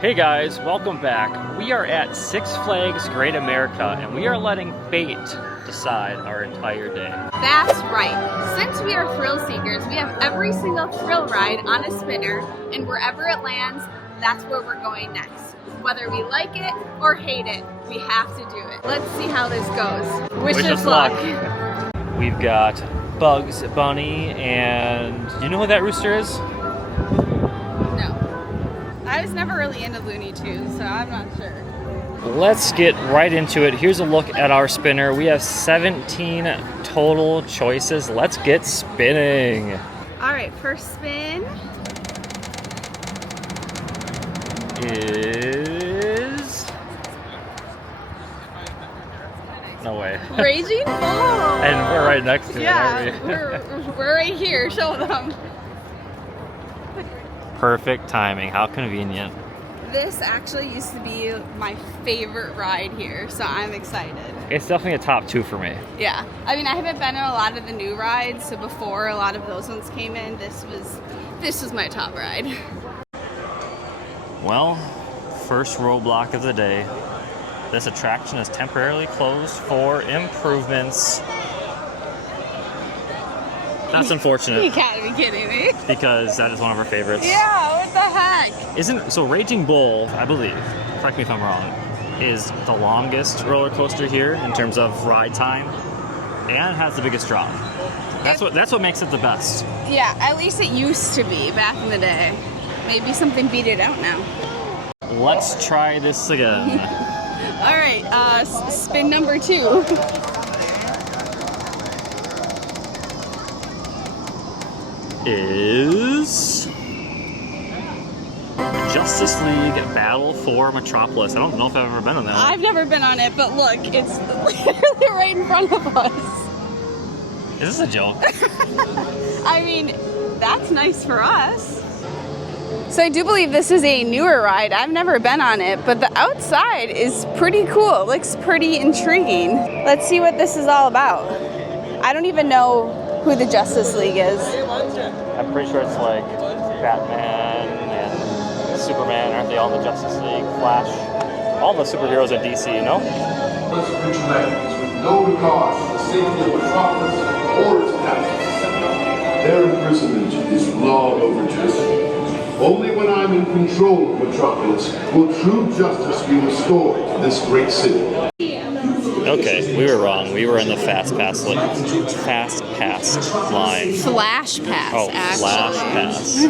Hey guys, welcome back. We are at Six Flags Great America and we are letting fate decide our entire day. That's right. Since we are thrill seekers, we have every single thrill ride on a spinner, and wherever it lands, that's where we're going next. Whether we like it or hate it, we have to do it. Let's see how this goes. Wish us luck. We've got Bugs Bunny and do you know who that rooster is? I was never really into Looney Tunes, so I'm not sure. Let's get right into it. Here's a look at our spinner. We have 17 total choices. Let's get spinning. All right, first spin is... No way. Raging Bull. And we're right next to it, yeah, aren't we? we're right here. Show them. Perfect timing. How convenient. This actually used to be my favorite ride here, so I'm excited. It's definitely a top two for me. Yeah. I mean, I haven't been on a lot of the new rides, so before a lot of those ones came in, this was my top ride. Well, first roadblock of the day. This attraction is temporarily closed for improvements. That's unfortunate. You can't be kidding me. Because that is one of our favorites. Yeah, what the heck? So Raging Bull, I believe, correct me if I'm wrong, is the longest roller coaster here in terms of ride time and has the biggest drop. That's what makes it the best. Yeah, at least it used to be back in the day. Maybe something beat it out now. Let's try this again. All right, spin number 2. Is Justice League Battle for Metropolis. I don't know if I've ever been on that one. I've never been on it, but look, it's literally right in front of us. Is this a joke? I mean, that's nice for us. So I do believe this is a newer ride. I've never been on it, but the outside is pretty cool. It looks pretty intriguing. Let's see what this is all about. I don't even know who the Justice League is. I'm pretty sure it's like Batman and Superman, aren't they all in the Justice League? Flash, all the superheroes in DC, you know? Presidential matters with no regard for the safety of Metropolis or its inhabitants. Their imprisonment is long overdue. Only when I'm in control of Metropolis will true justice be restored to this great city. Okay, we were wrong. We were in the fast pass line. Flash pass, Oh, actually. flash pass.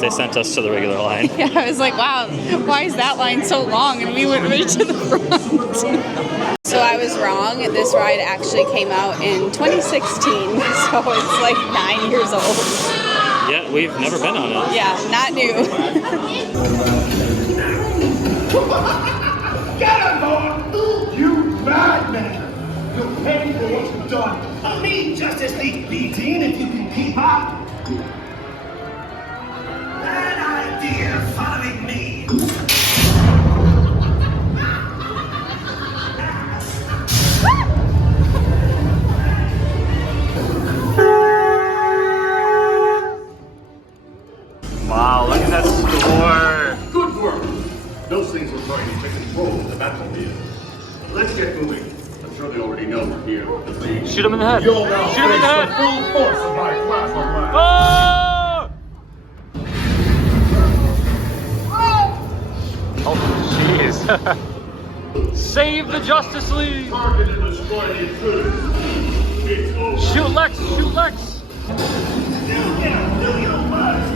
They sent us to the regular line. Yeah, I was like, wow, why is that line so long? And we went right to the front. So I was wrong. This ride actually came out in 2016, so it's like 9 years old. Yeah, we've never been on it. Yeah, not new. Get him, boy! You madman! You'll pay for what you've done. I mean, Justice League B-Team, if you can keep up. Bad idea following me. Wow, look at that score! Good work. Those things were trying to take control of the Batmobile. Let's get moving. I'm sure they already know we're here. Shoot him in the head! You'll now Shoot him in the face head! the full force of my plasma blast. Oh! Oh, jeez. Save the Justice League! Target and destroy the intruders. It's over. Shoot Lex! Shoot Lex! Yeah, do your best.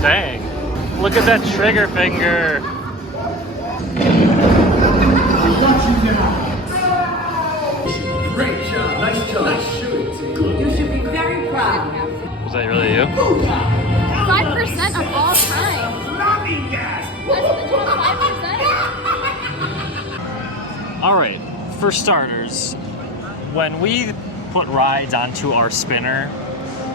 Dang. Look at that trigger finger. Great job. Nice job. Nice shooting. Good. You should be very proud. Was that really you? 5% of all time. Laughing gas. That's 5%. Alright, for starters, when we put rides onto our spinner,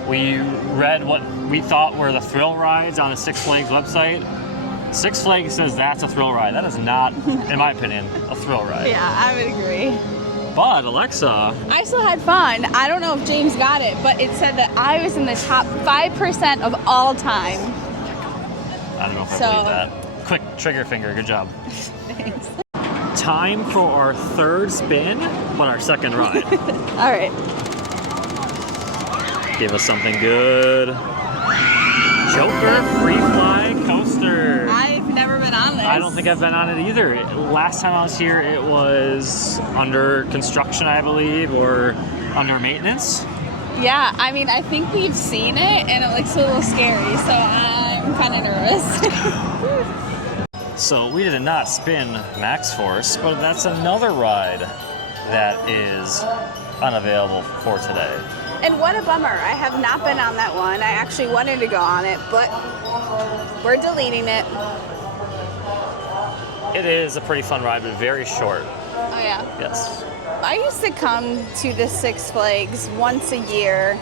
we read what we thought were the thrill rides on the Six Flags website. Six Flags says that's a thrill ride. That is not, in my opinion, a thrill ride. Yeah, I would agree. But Alexa, I still had fun. I don't know if James got it, but it said that I was in the top 5% of all time. I don't know if I believe that. Quick trigger finger, good job. Thanks. Time for our third spin, but our second ride. All right. Give us something good. Joker Free Fly Coaster. I've never been on this. I don't think I've been on it either. Last time I was here, it was under construction, I believe, or under maintenance. Yeah, I mean, I think we've seen it, and it looks a little scary, so I'm kind of nervous. So we did not spin Max Force, but that's another ride that is unavailable for today. And what a bummer. I have not been on that one. I actually wanted to go on it, but we're deleting it. It is a pretty fun ride, but very short. Oh, yeah. Yes. I used to come to the Six Flags once a year,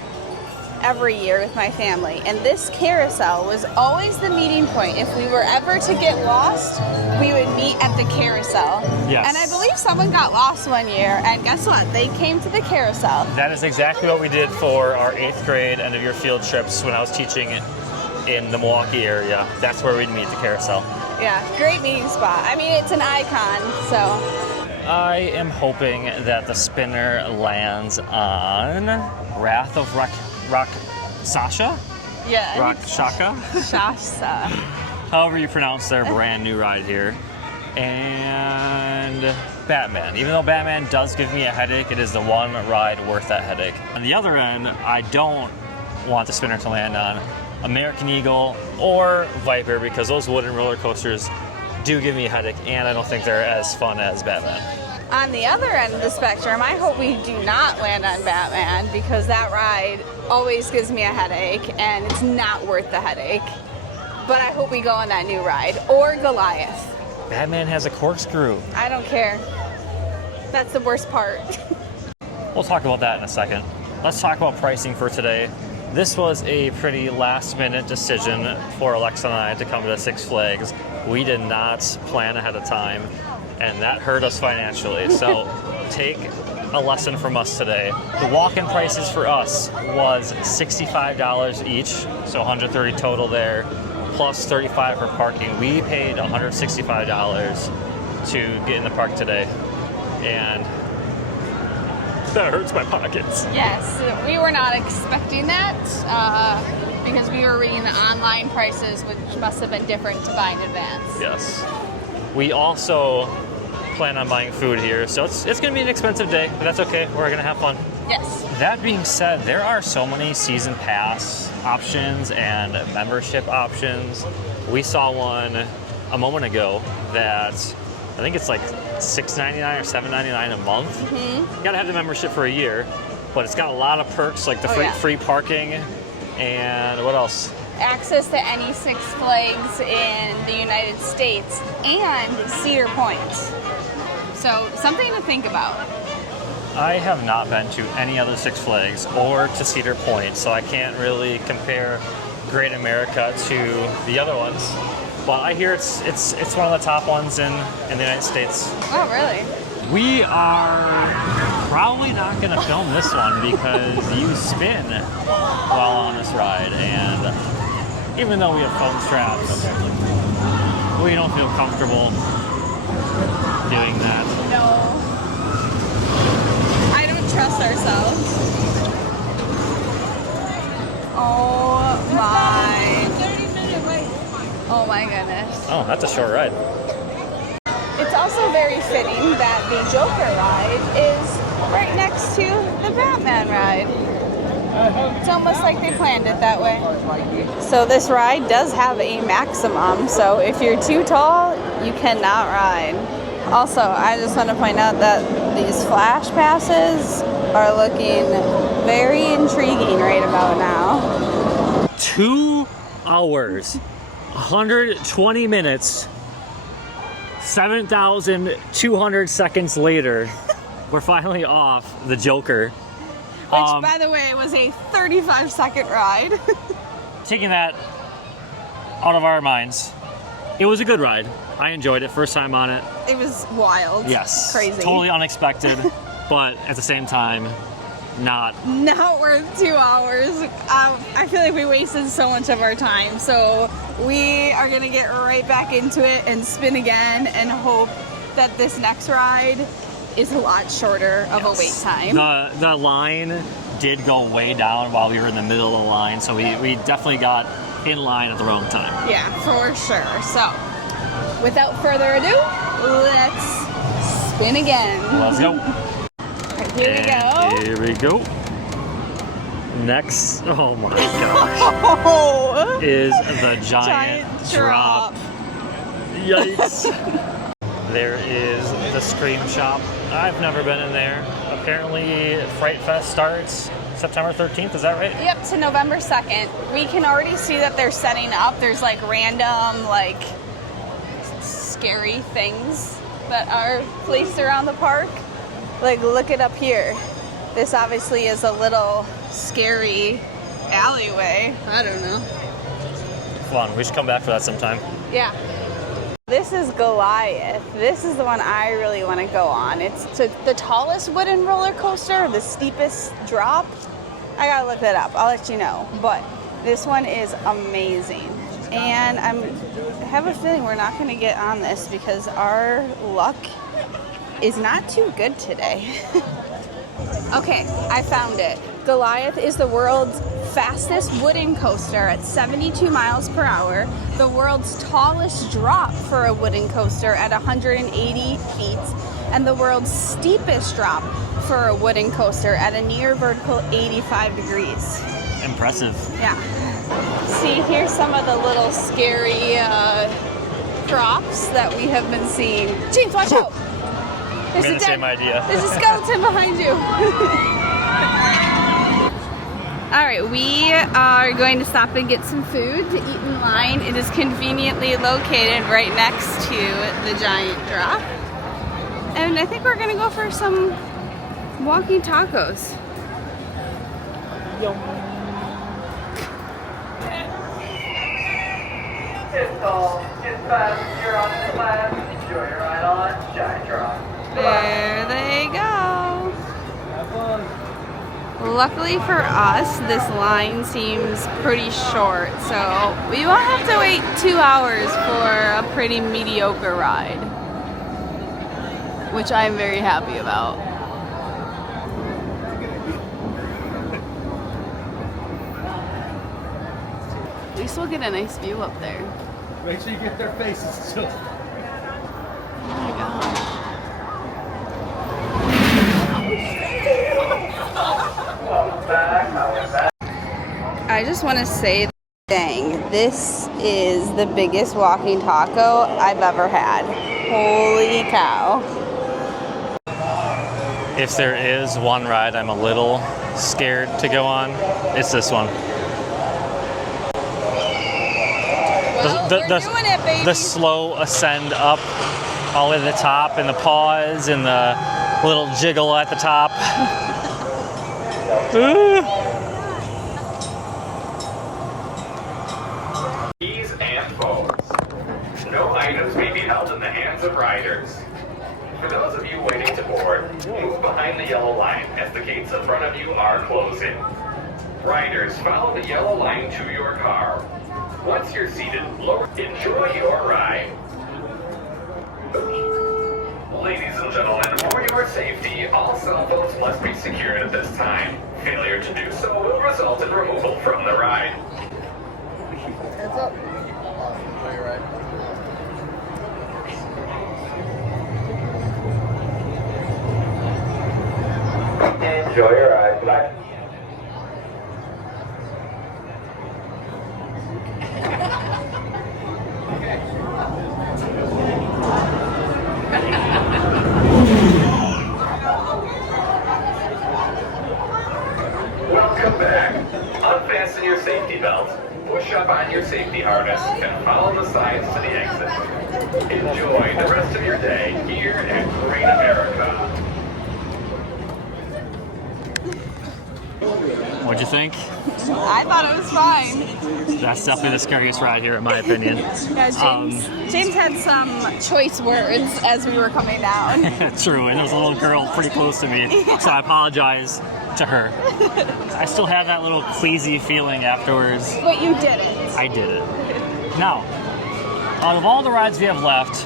every year with my family, and this carousel was always the meeting point. If we were ever to get lost, we would meet at the carousel. Yes. And I believe someone got lost one year, and guess what? They came to the carousel. That is exactly what we did for our 8th grade end of year field trips when I was teaching in the Milwaukee area. That's where we'd meet, the carousel. Yeah, great meeting spot. I mean, it's an icon, so. I am hoping that the spinner lands on Wrath of Rakshasa? Yeah. Rakshasa? Shasta. However you pronounce their brand new ride here. And Batman. Even though Batman does give me a headache, it is the one ride worth that headache. On the other end, I don't want the spinner to land on American Eagle or Viper because those wooden roller coasters do give me a headache, and I don't think they're as fun as Batman. On the other end of the spectrum, I hope we do not land on Batman because that ride always gives me a headache and it's not worth the headache. But I hope we go on that new ride. Or Goliath. Batman has a corkscrew. I don't care. That's the worst part. We'll talk about that in a second. Let's talk about pricing for today. This was a pretty last-minute decision for Alexa and I to come to the Six Flags. We did not plan ahead of time, and that hurt us financially. So take a lesson from us today. The walk-in prices for us was $65 each, so $130 total there, plus $35 for parking. We paid $165 to get in the park today, and that hurts my pockets. Yes, we were not expecting that because we were reading the online prices, which must have been different to buy in advance. Yes. We also plan on buying food here, so it's going to be an expensive day, but that's okay. We're going to have fun. Yes. That being said, there are so many season pass options and membership options. We saw one a moment ago that I think it's like $6.99 or $7.99 a month. Mm-hmm. You gotta have the membership for a year, but it's got a lot of perks like the free parking and what else? Access to any Six Flags in the United States and Cedar Point. So something to think about. I have not been to any other Six Flags or to Cedar Point, so I can't really compare Great America to the other ones. But I hear it's one of the top ones in the United States. Oh, really? We are probably not going to film this one because you spin while on this ride, and even though we have foam straps, we don't feel comfortable doing that. No. I don't trust ourselves. Oh my. Oh my goodness. Oh, that's a short ride. It's also very fitting that the Joker ride is right next to the Batman ride. It's almost like they planned it that way. So this ride does have a maximum, so if you're too tall, you cannot ride. Also, I just want to point out that these flash passes are looking very intriguing right about now. 2 hours, 120 minutes, 7,200 seconds later, we're finally off the Joker. Which, by the way, was a 35-second ride. Taking that out of our minds, it was a good ride. I enjoyed it, first time on it. It was wild. Yes. Crazy. Totally unexpected. but at the same time, not worth 2 hours. I feel like we wasted so much of our time, so we are gonna get right back into it and spin again and hope that this next ride is a lot shorter of a wait time. The line did go way down while we were in the middle of the line, so we definitely got in line at the wrong time. Yeah, for sure. So, without further ado, let's spin again. Let's go. Right, here we go. Here we go. Next, oh my gosh, Oh, is the giant drop. Yikes. There is the Scream Shop. I've never been in there. Apparently, Fright Fest starts September 13th, is that right? Yep, to November 2nd. We can already see that they're setting up. There's like random, like, scary things that are placed around the park. Like, look it up here. This obviously is a little scary alleyway. I don't know. Fun. We should come back for that sometime. Yeah. This is Goliath. This is the one I really want to go on. It's the tallest wooden roller coaster, the steepest drop. I gotta look that up. I'll let you know. But this one is amazing. And I have a feeling we're not going to get on this because our luck is not too good today. Okay, I found it. Goliath is the world's fastest wooden coaster at 72 miles per hour, the world's tallest drop for a wooden coaster at 180 feet, and the world's steepest drop for a wooden coaster at a near vertical 85 degrees. Impressive. Yeah. See, here's some of the little scary props that we have been seeing. James, watch out! We had the same idea. There's a skeleton behind you. All right, we are going to stop and get some food to eat in line. It is conveniently located right next to the giant drop. And I think we're gonna go for some walking tacos. It's tall, it's fast, you're on the slab. Enjoy your ride on Giant Drop. There they go. Have fun. Luckily for us, this line seems pretty short, so we won't have to wait 2 hours for a pretty mediocre ride, which I'm very happy about. At least we'll get a nice view up there. Make sure you get their faces too. Oh my gosh. I just want to say, dang, this is the biggest walking taco I've ever had. Holy cow. If there is one ride I'm a little scared to go on, it's this one. Well, we're doing it, baby. The slow ascend up all the way to the top, and the pause, and the little jiggle at the top. Keys and phones. No items may be held in the hands of riders. For those of you waiting to board, move behind the yellow line as the gates in front of you are closing. Riders, follow the yellow line to your car. Once you're seated, enjoy your ride. Ladies and gentlemen, for your safety, all cell phones must be secured at this time. Failure to do so will result in removal from the ride. Hands up. Enjoy your ride. Enjoy your ride. Bye. Welcome back. Unfasten your safety belt, push up on your safety harness, and follow the signs to the exit. Enjoy the rest of your day here at Great America. What'd you think? I thought it was fine. That's definitely the scariest ride here, in my opinion. Yeah, James had some choice words as we were coming down. True, and there was a little girl pretty close to me, so I apologize to her. I still have that little queasy feeling afterwards. But you did it. I did it. Now, out of all the rides we have left,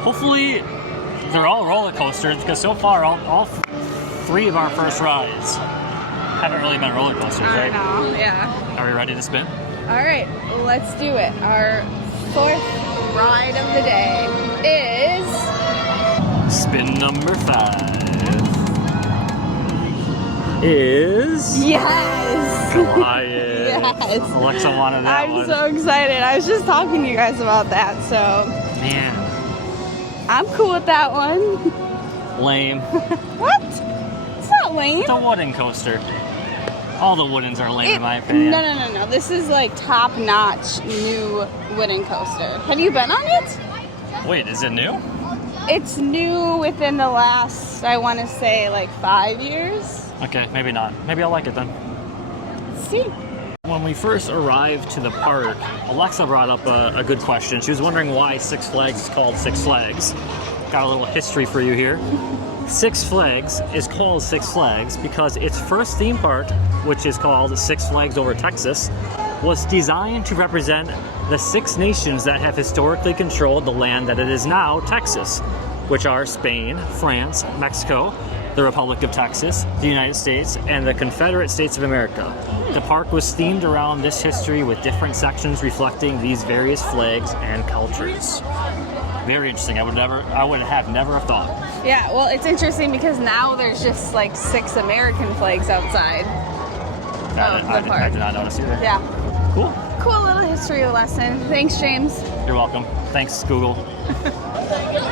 hopefully they're all roller coasters, because so far all 3 of our first rides haven't really been roller coasters, right? I know, yeah. Are we ready to spin? All right, let's do it. Our 4th ride of the day is... Spin number 5 is... Yes! Goliath. Yes. Alexa wanted that one. I'm so excited. I was just talking to you guys about that, so... Man. I'm cool with that one. Lame. What? It's not lame. It's a wooden coaster. All the woodens are lame in my opinion. No. This is like top-notch new wooden coaster. Have you been on it? Wait, is it new? It's new within the last, I want to say, like 5 years. Okay, maybe not. Maybe I'll like it then. Let's see. When we first arrived to the park, Alexa brought up a good question. She was wondering why Six Flags is called Six Flags. Got a little history for you here. Six Flags is called Six Flags because its first theme park, which is called Six Flags Over Texas, was designed to represent the 6 nations that have historically controlled the land that it is now Texas, which are Spain, France, Mexico, the Republic of Texas, the United States, and the Confederate States of America. The park was themed around this history with different sections reflecting these various flags and cultures. Very interesting. I would have never thought. Yeah, well, it's interesting because now there's just like 6 American flags outside of the park. I did not notice either. Yeah. Cool. Cool little history lesson. Thanks, James. You're welcome. Thanks, Google.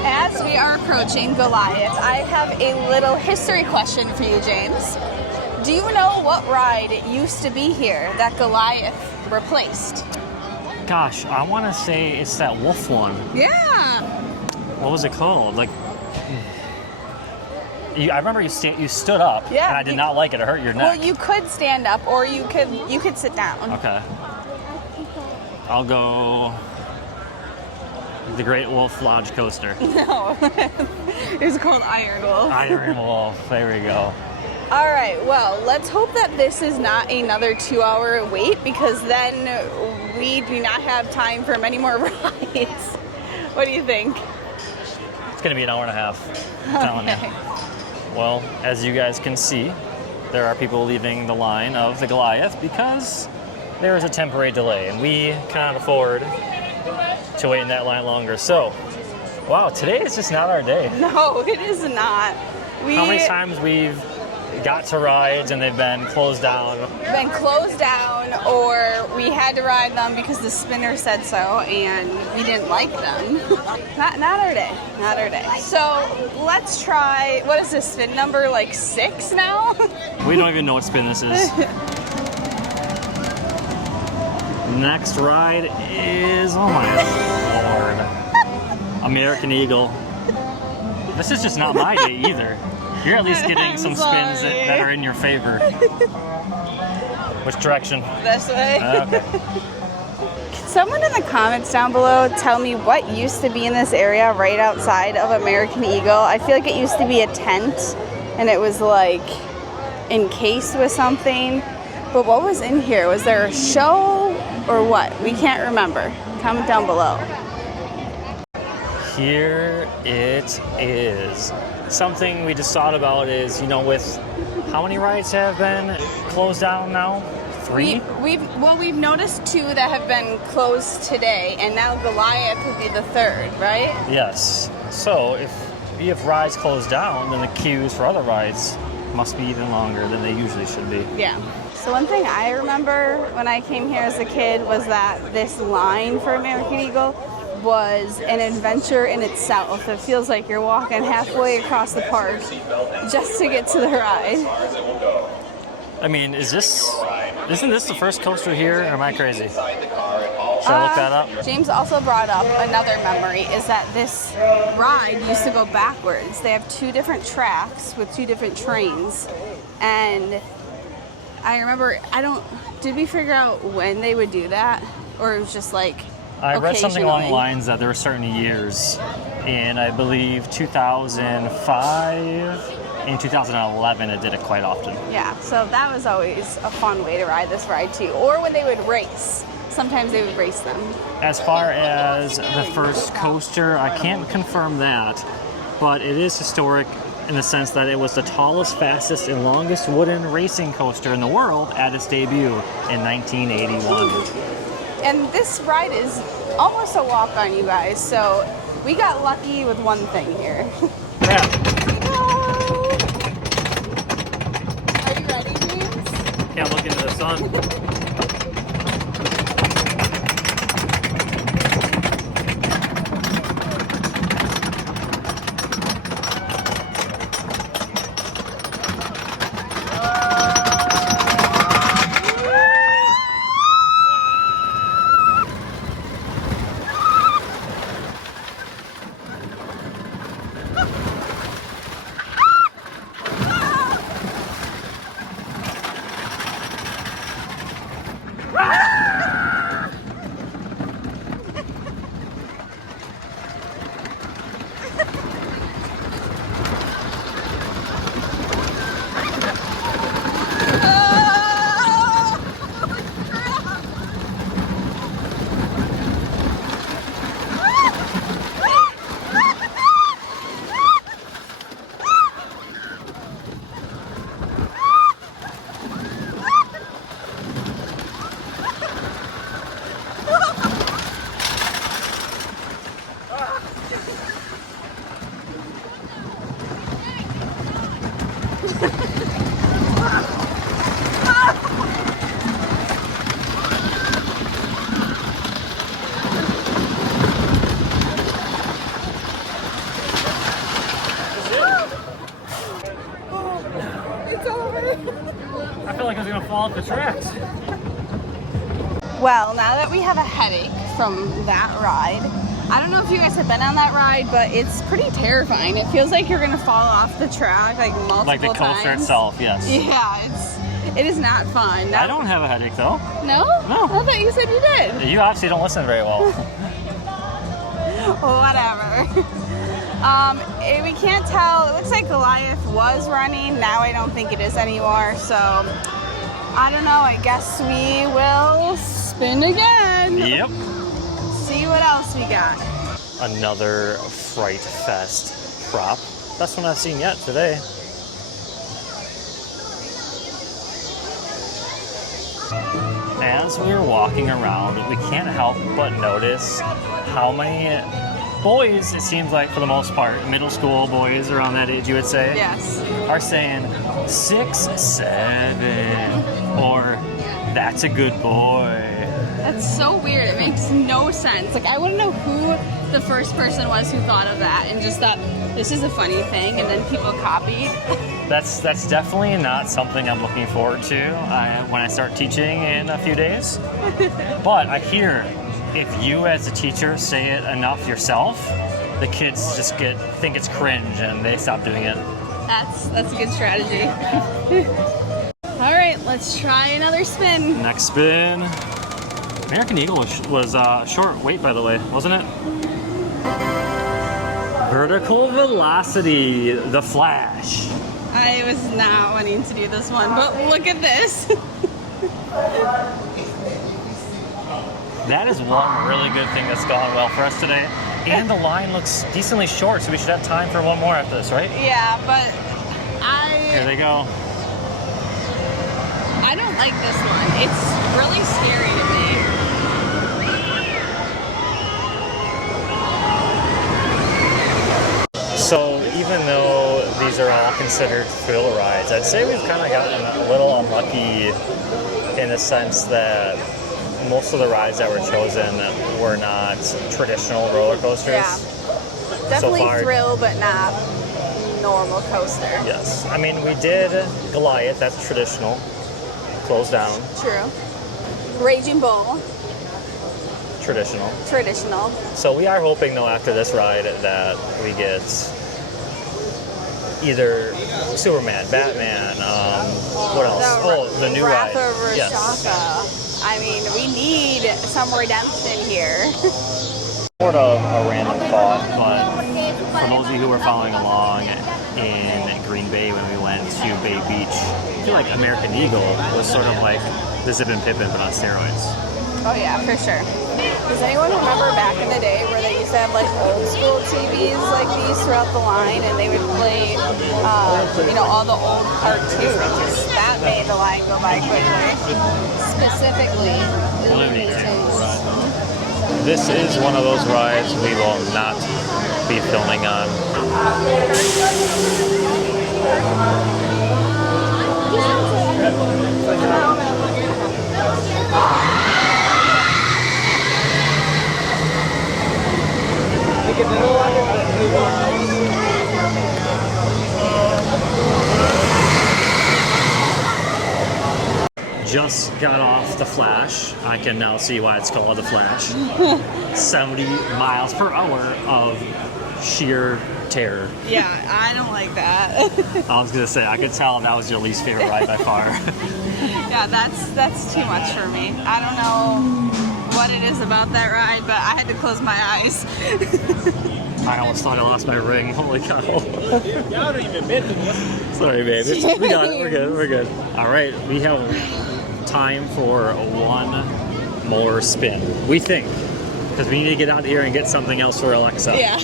As we are approaching Goliath, I have a little history question for you, James. Do you know what ride used to be here that Goliath replaced? Gosh, I want to say it's that wolf one. Yeah. What was it called? Like, I remember you stood up, Yeah, and I did not like it. It hurt your neck. Well, you could stand up, or you could sit down. Okay. I'll go the Great Wolf Lodge Coaster. No, it was called Iron Wolf. Iron Wolf. There we go. All right, well, let's hope that this is not another 2-hour wait, because then we do not have time for many more rides. What do you think? It's going to be an hour and a half, I'm telling you. Well, as you guys can see, there are people leaving the line of the Goliath because there is a temporary delay, and we cannot afford to wait in that line longer. So, wow, today is just not our day. No, it is not. How many times we've got to rides and they've been closed down? Been closed down, or we had to ride them because the spinner said so and we didn't like them. Not our day. Not our day. So let's try, what is this, spin number like 6 now? We don't even know what spin this is. Next ride is, oh my lord, American Eagle. This is just not my day either. You're at least getting some spins that are in your favor. Which direction? This way. Okay. Can someone in the comments down below tell me what used to be in this area right outside of American Eagle? I feel like it used to be a tent and it was like encased with something. But what was in here? Was there a show or what? We can't remember. Comment down below. Here it is. Something we just thought about is, with how many rides have been closed down now? 3? We've noticed 2 that have been closed today, and now Goliath would be the 3rd, right? Yes. So if we have rides closed down, then the queues for other rides must be even longer than they usually should be. Yeah. So one thing I remember when I came here as a kid was that this line for American Eagle was an adventure in itself. It feels like you're walking halfway across the park just to get to the ride. I mean, isn't this the first coaster here, or am I crazy? Should I look that up? James also brought up another memory, is that this ride used to go backwards. They have 2 different tracks with 2 different trains, and I remember, did we figure out when they would do that? Or it was just like I read something along the occasionally? lines that there were certain years in, I believe, 2005 and 2011 it did it quite often. Yeah, so that was always a fun way to ride this ride too. Or when they would race. Sometimes they would race them. As far as the first coaster, I can't confirm that, but it is historic in the sense that it was the tallest, fastest, and longest wooden racing coaster in the world at its debut in 1981. And this ride is almost a walk on, you guys, so we got lucky with one thing here. Yeah. Are you ready, James? Can't look into the sun. It's over. I feel like I was gonna fall off the tracks. Well, now that we have a headache from that ride, I don't know if you guys have been on that ride, but it's pretty terrifying. It feels like you're gonna fall off the track like multiple times. Like the coaster itself, yes. Yeah, it is not fun. Now, I don't have a headache though. No? No. I thought you said you did. You obviously don't listen very well. Whatever. We can't tell. It looks like Goliath was running. Now I don't think it is anymore. So I don't know. I guess we will spin again. Yep. See what else we got. Another Fright Fest prop. Best one I've seen yet today. As we were walking around, we can't help but notice how many boys, it seems like for the most part, middle school boys around that age, you would say, Yes. are saying 6, 7, or that's a good boy. That's so weird. It makes no sense. Like, I want to know who the first person was who thought of that and just thought, this is a funny thing, and then people copied. That's definitely not something I'm looking forward to when I start teaching in a few days. But I hear if you as a teacher say it enough yourself, the kids just think it's cringe and they stop doing it. That's a good strategy. All right, let's try another spin. Next spin. American Eagle was short wait, by the way, wasn't it? Vertical Velocity, the Flash. I was not wanting to do this one, but look at this. That is one really good thing that's gone well for us today. And the line looks decently short, so we should have time for one more after this, right? Yeah, but Here they go. I don't like this one. It's really scary to me. So even though these are all considered thrill rides, I'd say we've kind of gotten a little unlucky in the sense that most of the rides that were chosen were not traditional roller coasters. Yeah. Definitely So far, thrill, but not normal coaster. yes. I mean, we did Goliath, that's traditional, closed down, True. Raging Bull, traditional. traditional. So we are hoping though after this ride that we get either Superman, Batman, what else? The new ride. Wrath of Rakshasa. I mean, we need some redemption here. Sort of a random thought, but for those of you who were following along in Green Bay when we went to Bay Beach, I feel like American Eagle was sort of like the Zip and Pippin, but on steroids. Oh yeah, for sure. Does anyone remember back in the day where they used to have like old school TVs like these throughout the line, and they would play, all the old cartoons? That made the line go by quickly. Specifically, Looney Tunes. This is one of those rides we will not be filming on. Just got off the Flash. I can now see why it's called the Flash. 70 miles per hour of sheer terror. Yeah, I don't like that. I was gonna say, I could tell that was your least favorite ride by far. Yeah, that's too much for me. I don't know what it is about that ride, but I had to close my eyes. I almost thought I lost my ring. Holy cow. Sorry, babe. We got it. We're good. All right, we have time for one more spin. We think, because we need to get out here and get something else for Alexa. Yeah.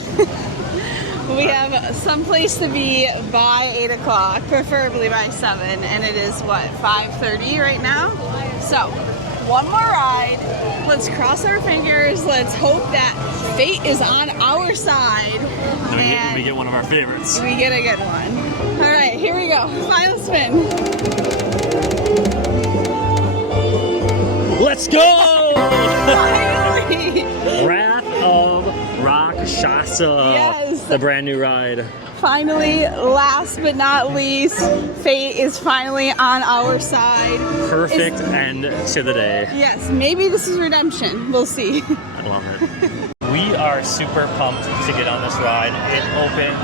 We have some place to be by 8 o'clock, preferably by 7, and it is, 5:30 right now? So, one more ride. Let's cross our fingers. Let's hope that fate is on our side. And we get one of our favorites. We get a good one. All right, here we go. Final spin. Let's go! Finally! Wrath of Rakshasa. Yes. The brand new ride. Finally, last but not least, fate is finally on our side. Perfect end to the day. Yes, maybe this is redemption. We'll see. I love it. We are super pumped to get on this ride. It opened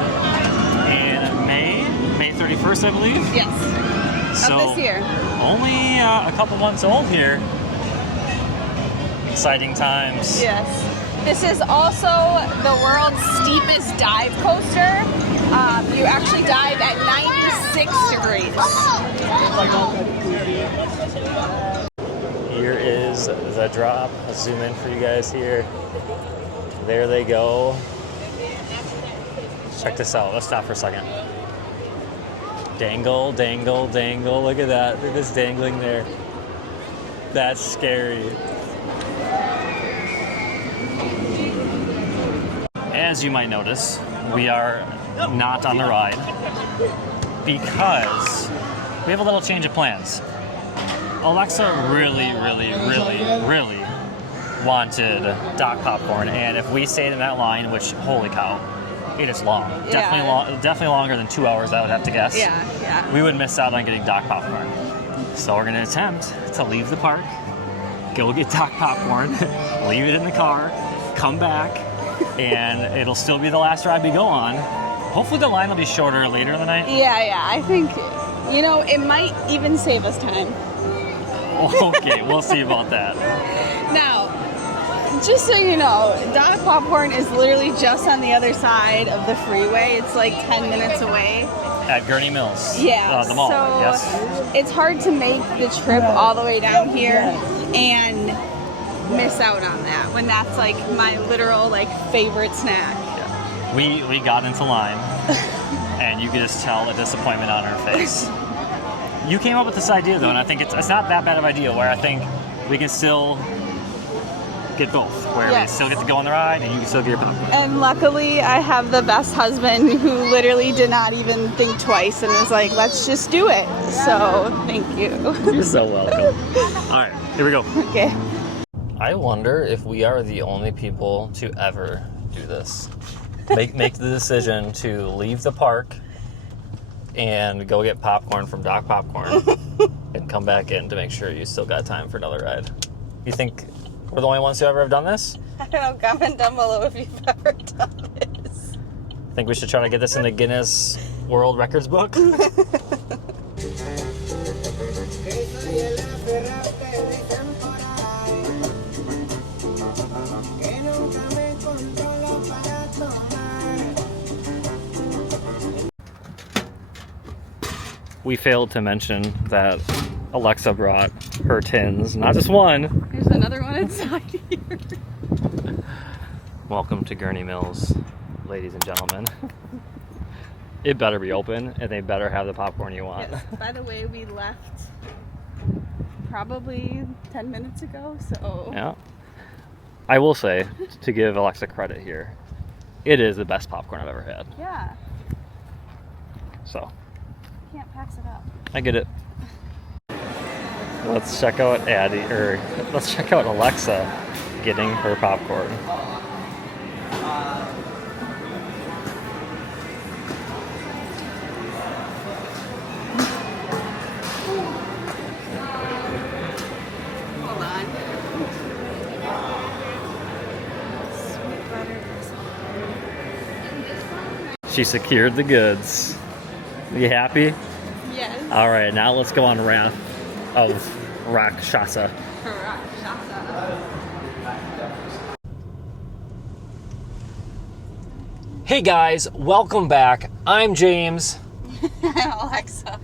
in May 31st, I believe. Yes. So of this year. Only a couple months old here. Exciting times. Yes. This is also the world's steepest dive coaster. You actually dive at 96 degrees. Here is the drop. I'll zoom in for you guys here. There they go. Check this out. Let's stop for a second. Dangle, dangle, dangle. Look at that. Look at this dangling there. That's scary. As you might notice, we are not on the ride because we have a little change of plans. Alexa really wanted Doc Popcorn, and if we stayed in that line, which, holy cow, it is long. Yeah. Definitely longer than 2 hours, I would have to guess. Yeah. We would miss out on getting Doc Popcorn. So we're gonna attempt to leave the park, go get Doc Popcorn, leave it in the car, come back, and it'll still be the last ride we go on. Hopefully the line will be shorter later in the night. Yeah. I think, it might even save us time. Okay, we'll see about that. Now, just so you know, Doc Popcorn is literally just on the other side of the freeway. It's like 10 minutes away. At Gurney Mills. Yeah. The mall, so yes. It's hard to make the trip all the way down here and miss out on that when that's like my literal favorite snack. Yeah. We got into line and you could just tell the disappointment on her face. You came up with this idea though, and I think it's not that bad of an idea where I think we can still get both, where we still get to go on the ride and you can still get your popcorn. And luckily I have the best husband who literally did not even think twice and was like, let's just do it. So thank you. You're so welcome. All right, here we go. Okay. I wonder if we are the only people to ever do this. Make the decision to leave the park and go get popcorn from Doc Popcorn and come back in to make sure you still got time for another ride. You think we're the only ones who ever have done this? I don't know, comment down below if you've ever done this. Think we should try to get this in the Guinness World Records book. We failed to mention that Alexa brought her tins, not just one. There's another one inside here. Welcome to Gurney Mills, ladies and gentlemen. It better be open, and they better have the popcorn you want. Yes. By the way, we left probably 10 minutes ago, so... Yeah. I will say, to give Alexa credit here, it is the best popcorn I've ever had. Yeah. So, Can't pass it up. I get it. Let's check out let's check out Alexa getting her popcorn. Hold on. Sweet butter. She secured the goods. You happy? Yes. All right, now let's go on Wrath of Rakshasa. Rakshasa. Hey guys, welcome back. I'm James, Alexa.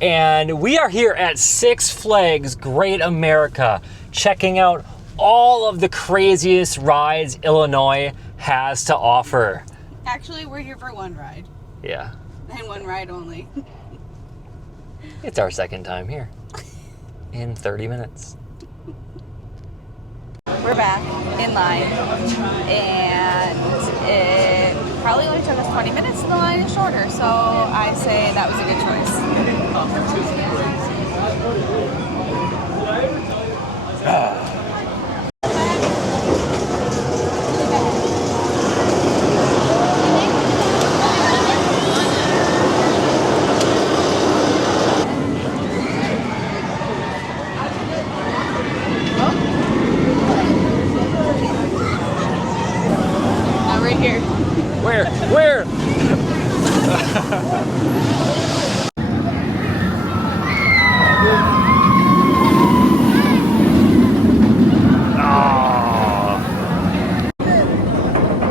and we are here at Six Flags Great America, checking out all of the craziest rides Illinois has to offer. Actually, we're here for one ride. Yeah, And one ride only. it's our second time here in 30 minutes. We're back in line, and it probably only took us 20 minutes, and the line is shorter, so I say that was a good choice. Right here. Where?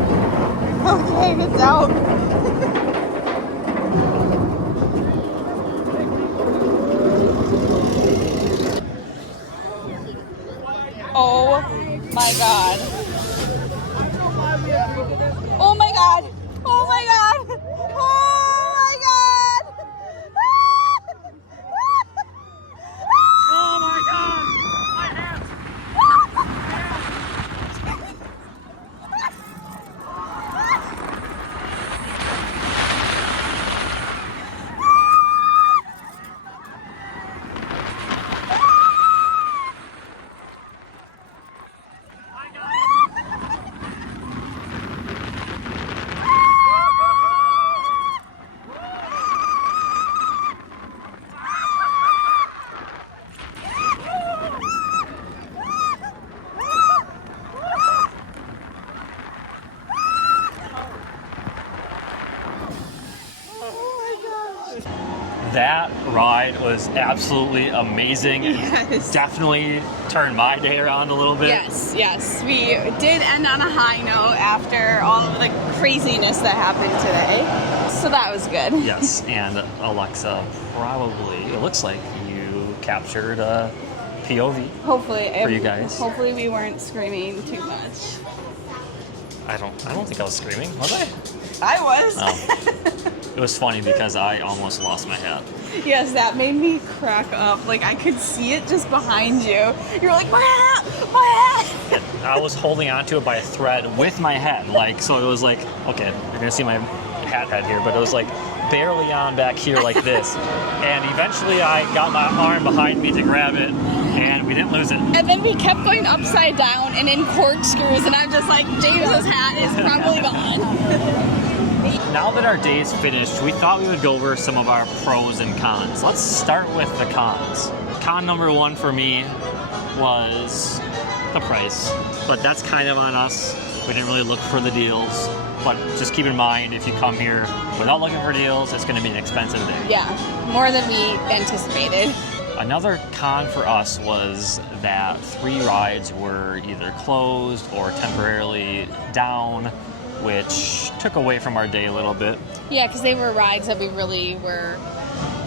Okay, it's out. Oh my god. Oh my god. Oh my god. Oh my god. Oh my god! My hands! That ride was absolutely amazing. Yes. Definitely turned my day around a little bit. Yes. We did end on a high note after all of the craziness that happened today. So that was good. Yes, and Alexa, probably, it looks like you captured a POV. Hopefully. For you guys. Hopefully we weren't screaming too much. I don't think I was screaming, was I? I was. Oh. It was funny because I almost lost my hat. Yes, that made me crack up. Like, I could see it just behind you. You're like, my hat, my hat. And I was holding onto it by a thread with my head. Like, so it was like, okay, you're gonna see my hat head here, but it was like barely on back here like this. And eventually I got my arm behind me to grab it, and we didn't lose it. And then we kept going upside down and in corkscrews, and I'm just like, James's hat is probably gone. Now that our day's finished, we thought we would go over some of our pros and cons. Let's start with the cons. Con number one for me was the price, but that's kind of on us. We didn't really look for the deals, but just keep in mind if you come here without looking for deals, it's going to be an expensive day. Yeah, more than we anticipated. Another con for us was that 3 rides were either closed or temporarily down, which took away from our day a little bit. Yeah, because they were rides that we really were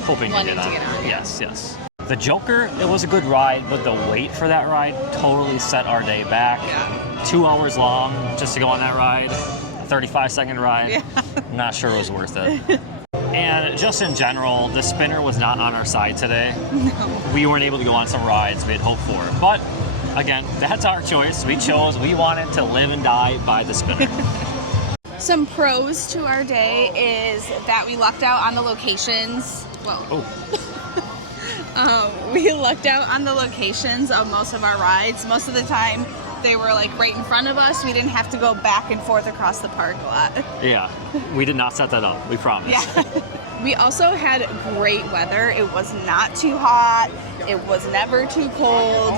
Hoping to wanting get to on. get on. Yes, yes. The Joker, it was a good ride, but the wait for that ride totally set our day back. Yeah. 2 hours long just to go on that ride, 35-second ride. Yeah. Not sure it was worth it. And just in general, the spinner was not on our side today. No. We weren't able to go on some rides we had hoped for. But again, that's our choice. We wanted to live and die by the spinner. Some pros to our day is that we lucked out on the locations. Whoa. Oh. We lucked out on the locations of most of our rides. Most of the time, they were like right in front of us. We didn't have to go back and forth across the park a lot. Yeah, we did not set that up, we promise. Yeah. We also had great weather. It was not too hot. It was never too cold.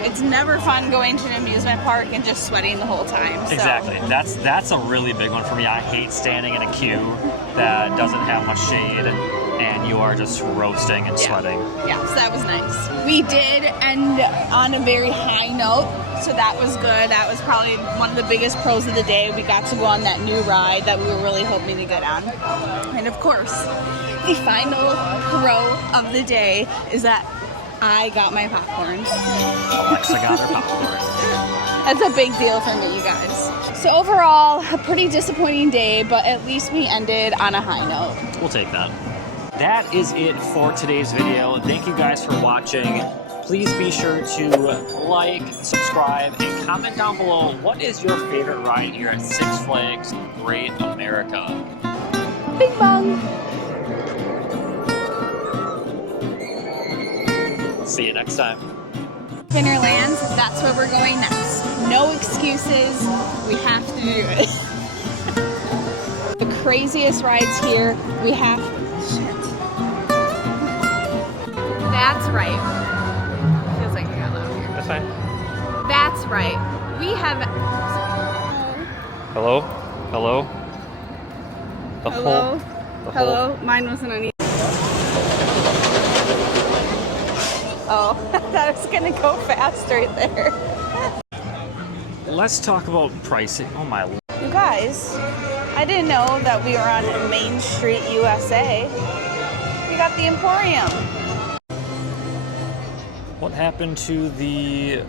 It's never fun going to an amusement park and just sweating the whole time. So. Exactly. That's a really big one for me. I hate standing in a queue that doesn't have much shade and you are just roasting and sweating. Yeah, so that was nice. We did end on a very high note, so that was good. That was probably one of the biggest pros of the day. We got to go on that new ride that we were really hoping to get on. And of course, the final pro of the day is that I got my popcorn. Alexa got her popcorn. That's a big deal for me, you guys. So overall, a pretty disappointing day, but at least we ended on a high note. We'll take that. That is it for today's video. Thank you guys for watching. Please be sure to like, subscribe, and comment down below what is your favorite ride here at Six Flags Great America. Bing bong! See you next time. Spinnerlands, that's where we're going next. No excuses, we have to do it. The craziest rides here, we have... Shit. That's right. Feels like we got loud here. That's fine. That's right. We have... Hello? Hello? Hello? Hello? Mine wasn't on either. Oh, I thought I was gonna go fast right there. Let's talk about pricing. Oh my. You guys, I didn't know that we were on Main Street, USA. We got the Emporium. What happened to the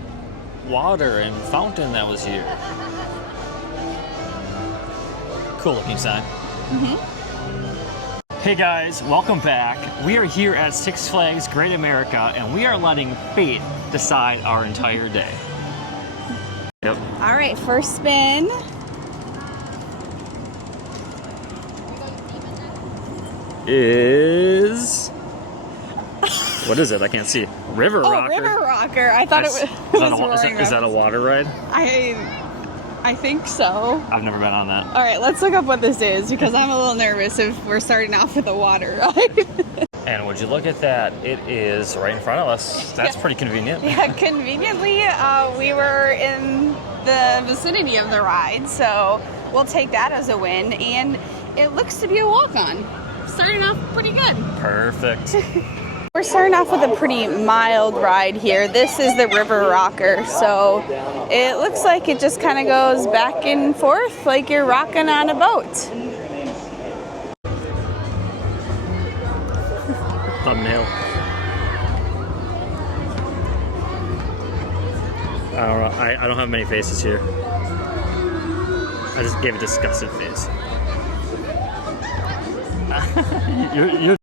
water and fountain that was here? Cool looking sign. Hey guys, welcome back. We are here at Six Flags Great America and we are letting fate decide our entire day. Yep. All right, first spin. Is... What is it? I can't see. River Rocker. Oh, River Rocker. I thought That's- it was is that a water ride? I think so. I've never been on that. All right, let's look up what this is because I'm a little nervous if we're starting off with a water ride. And would you look at that? It is right in front of us. That's pretty convenient. Yeah, conveniently, we were in the vicinity of the ride, so we'll take that as a win. And it looks to be a walk-on. Starting off pretty good. Perfect. We're starting off with a pretty mild ride here. This is the River Rocker, so it looks like it just kind of goes back and forth like you're rocking on a boat. Thumbnail. I don't know. I don't have many faces here. I just gave a disgusted face. you're